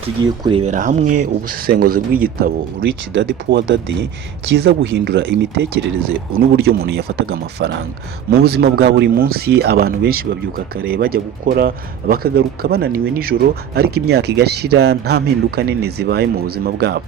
tugiye kurebera hamwe ubusesenguzi bw'igitabo Rich Dad Poor Dad kiza guhindura imitekerereze n'uburyo umuntu yafataga amafaranga. Mu buzima bwa buri munsi abantu benshi babyuka kare bajya gukora bakagaruka bananiwe nijoro, ariko imyaka igashira nta mpinduka nini zibaye mu buzima bwabo.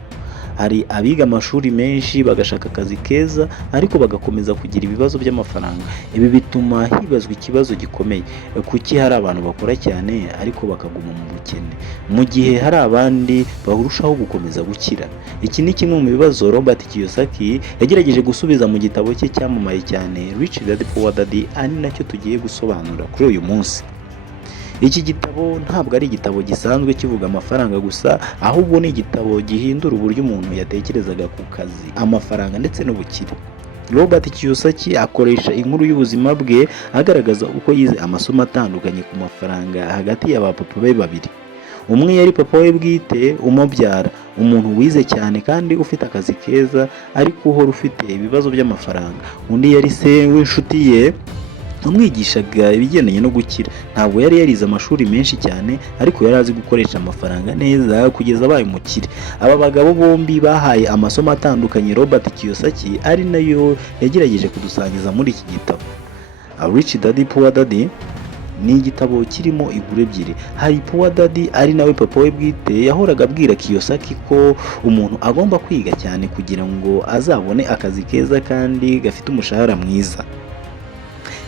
Hari abiga amashuri menshi bagashaka akazi keza ariko bagakomeza kugira ibibazo by'amafaranga. Ibi bituma hibazwa ikibazo gikomeye: kuki hari abantu bakora cyane ariko bakaguma mu bukene, mu gihe hari abandi barushaho gukomeza gukira? Iki ni kimwe mu bibazo Robert Kiyosaki yagerageje gusubiza mu gitabo cye cyamamaye cyane Rich Dad Poor Dad, ari nacyo tugiye gusobanura kuri uyu munsi. Iki gitabo ntabwo ari igitabo gisanzwe kivuga amafaranga gusa, ahubwo ni igitabo gihindura uburyo umuntu yatekerezaga ku kazi, amafaranga ndetse n'ubukire. Robert Kiyosaki akoresha inkuru y'ubuzima bwe agaragaza uko yize amasomo atandukanye ku mafaranga hagati y'abapapa be babiri. Umwe yari papa we bwite umubyara, umuntu wize cyane kandi ufite akazi keza ariko uhora ufite ibibazo by'amafaranga. Undi yari se w'inshuti ye umwigishaga ibigendanye no gukira. Ntabwo yari yarize amashuri menshi cyane ariko yari azi gukoresha amafaranga neza kugeza abaye umukire. Aba bagabo bombi bahaye amasomo atandukanye Robert Kiyosaki, ari nayo yagerageje kudusangiza muri iki gitabo. Rich Dad Poor Dad ni igitabo kirimo inkuru ebyiri. Hari Poor Dad, ari nawe papa we bwite yahoraga abwira Kiyosaki ko umuntu agomba kwiga cyane kugira ngo azabone akazi keza kandi gafite umushahara mwiza.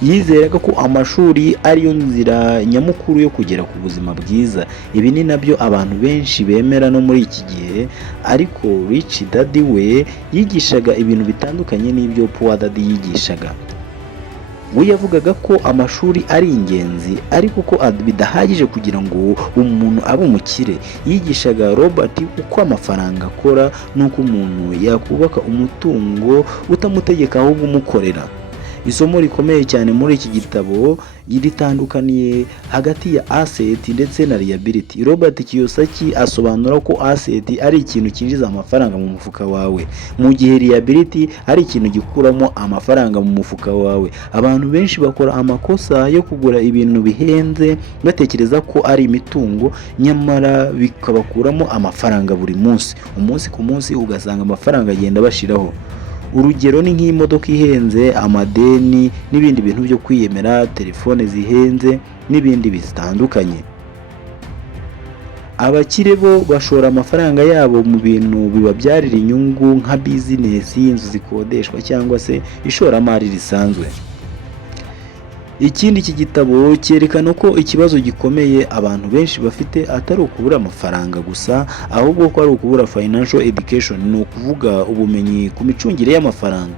Yizeraga ko amashuri ariyo nzira nyamukuru yo kugera ku buzima bwiza. Ibi ni nabyo abantu benshi bemera no muri iki gihe, ariko Rich Dad we yigishaga ibintu bitandukanye n'ibyo Poor Dad yigishaga. We yavugaga ko amashuri ari ingenzi ariko ko bidahagije kugira ngo umuntu abe umukire. Yigishaga Robert uko amafaranga akora n'uko umuntu yakubaka umutungo utamutegeka ahubwo umukorera. Isomo rikomeye cyane muri iki gitabo ritandukaniye hagati ya asset ndetse na liability. Robert Kiyosaki asobanura ko asset ari ikintu cyinjiza amafaranga mu mufuka wawe, mu gihe liability ari ikintu gikuramo amafaranga mu mufuka wawe. Abantu benshi bakora amakosa yo kugura ibintu bihenze batekereza ko ari imitungo, nyamara bikabakuramo amafaranga buri munsi. Umunsi ku munsi ugasanga amafaranga agenda bashiraho. Urugero ni nk'imodoka ihenze, amadeni n'ibindi bintu byo kwiyemera, telefone zihenze n'ibindi bitandukanye. Abakire bo bashora amafaranga yabo mu bintu bibabyarira inyungu nka bizinesi, inzu zikodeshwa cyangwa se ishoramari risanzwe. Ikindi, iki gitabo cyerekana ko ikibazo gikomeye abantu benshi bafite atari ukubura amafaranga gusa, ahubwo ko ari ukubura financial education, ni ukuvuga ubumenyi ku micungire y'amafaranga.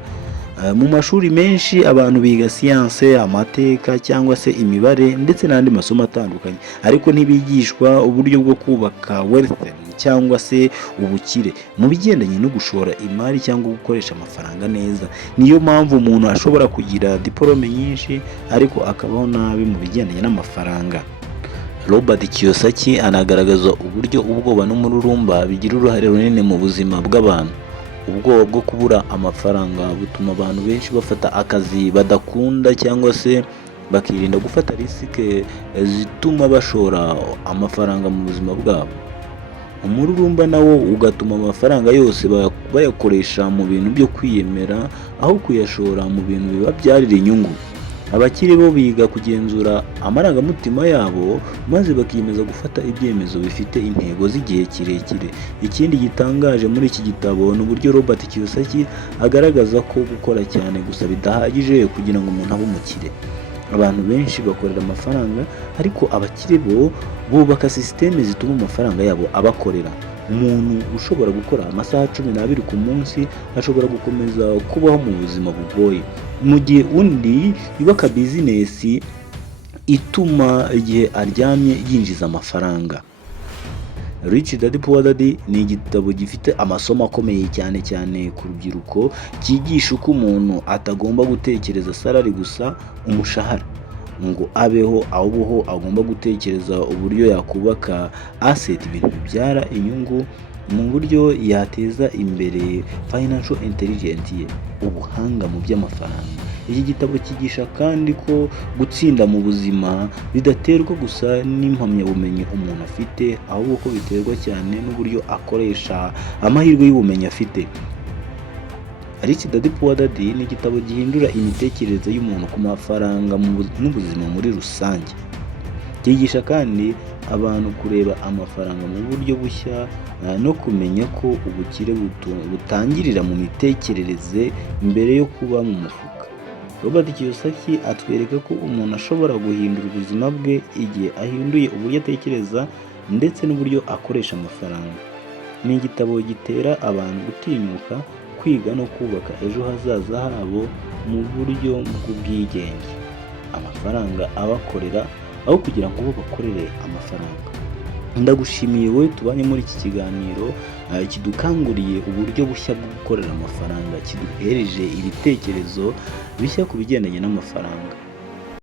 Mu mashuri menshi abantu biga siyanse, amateka cyangwa se imibare ndetse n'andi masomo atandukanye, ariko ntibigishwa uburyo bwo kubaka wealth cyangwa se ubukire mu bigendanye no gushora imari cyangwa gukoresha amafaranga neza. Niyo mpamvu umuntu ashobora kugira diplome nyinshi ariko akabaho nabi mu bigendanye n'amafaranga. Robert Kiyosaki anagaragaza uburyo ubwoba n'umururumba bigira uruhare runini mu buzima bw'abantu. Ubwoba bwo kubura amafaranga butuma abantu benshi bafata akazi badakunda cyangwa se bakirinda gufata risike zituma bashora amafaranga mu buzima bwabo. Umururumba nawo ugatuma amafaranga yose bayakoresha mu bintu byo kwiyemera aho kuyashora mu bintu bibabyarira inyungu. Abakire bo biga kugenzura amarangamutima yabo maze bakiyemeza gufata ibyemezo bifite intego z'igihe kirekire. Ikindi gitangaje muri iki gitabo ni uburyo Robert Kiyosaki agaragaza ko gukora cyane gusa bidahagije kugira ngo umuntu abe umukire. Abantu benshi bakorera amafaranga ariko abakire bo bubaka sisiteme zituma amafaranga yabo abakorera. Umuntu ushobora gukora amasaha 12 ku munsi ashobora gukomeza kubaho mu buzima bugoye, mu gihe undi yubaka bizinesi ituma igihe aryamye yinjiza amafaranga. Rich Dad Poor Dad ni igitabo gifite amasomo akomeye cyane cyane ku rubyiruko, cyigisha uko umuntu atagomba gutekereza salary gusa, umushahara, ngo abeho, ahubwo agomba gutekereza uburyo yakubaka asset, ibintu bibyara inyungu, mu buryo yateza imbere financial intelligence ye, ubuhanga mu by'amafaranga. Iki gitabo cyigisha kandi ko gutsinda mu buzima bidaterwa gusa n'impamyabumenyi umuntu afite, ahubwo ko biterwa cyane n'uburyo akoresha amahirwe y'ubumenyi afite. Rich Dad Poor Dad ni igitabo gihindura imitekerereze y'umuntu ku mafaranga n'ubuzima muri rusange. Cyigisha kandi abantu kureba amafaranga mu buryo bushya no kumenya ko ubukire butangirira mu mitekerereze mbere yo kuba mu mufuka. Robert Kiyosaki atwereka ko umuntu ashobora guhindura ubuzima bwe igihe ahinduye uburyo atekereza ndetse n'uburyo akoresha amafaranga. Ni igitabo gitera abantu gutinyuka, kwiga no kubaka ejo hazaza habo mu buryo bw'ubwigenge. Amafaranga abakorera aho kugira ngo bo bakorere amafaranga. Ndagushimiye wowe tubanye muri iki kiganiro kidukanguriye uburyo bushya bwo gukorera amafaranga, kiduhereje ibitekerezo bishya ku bigendanye n'amafaranga.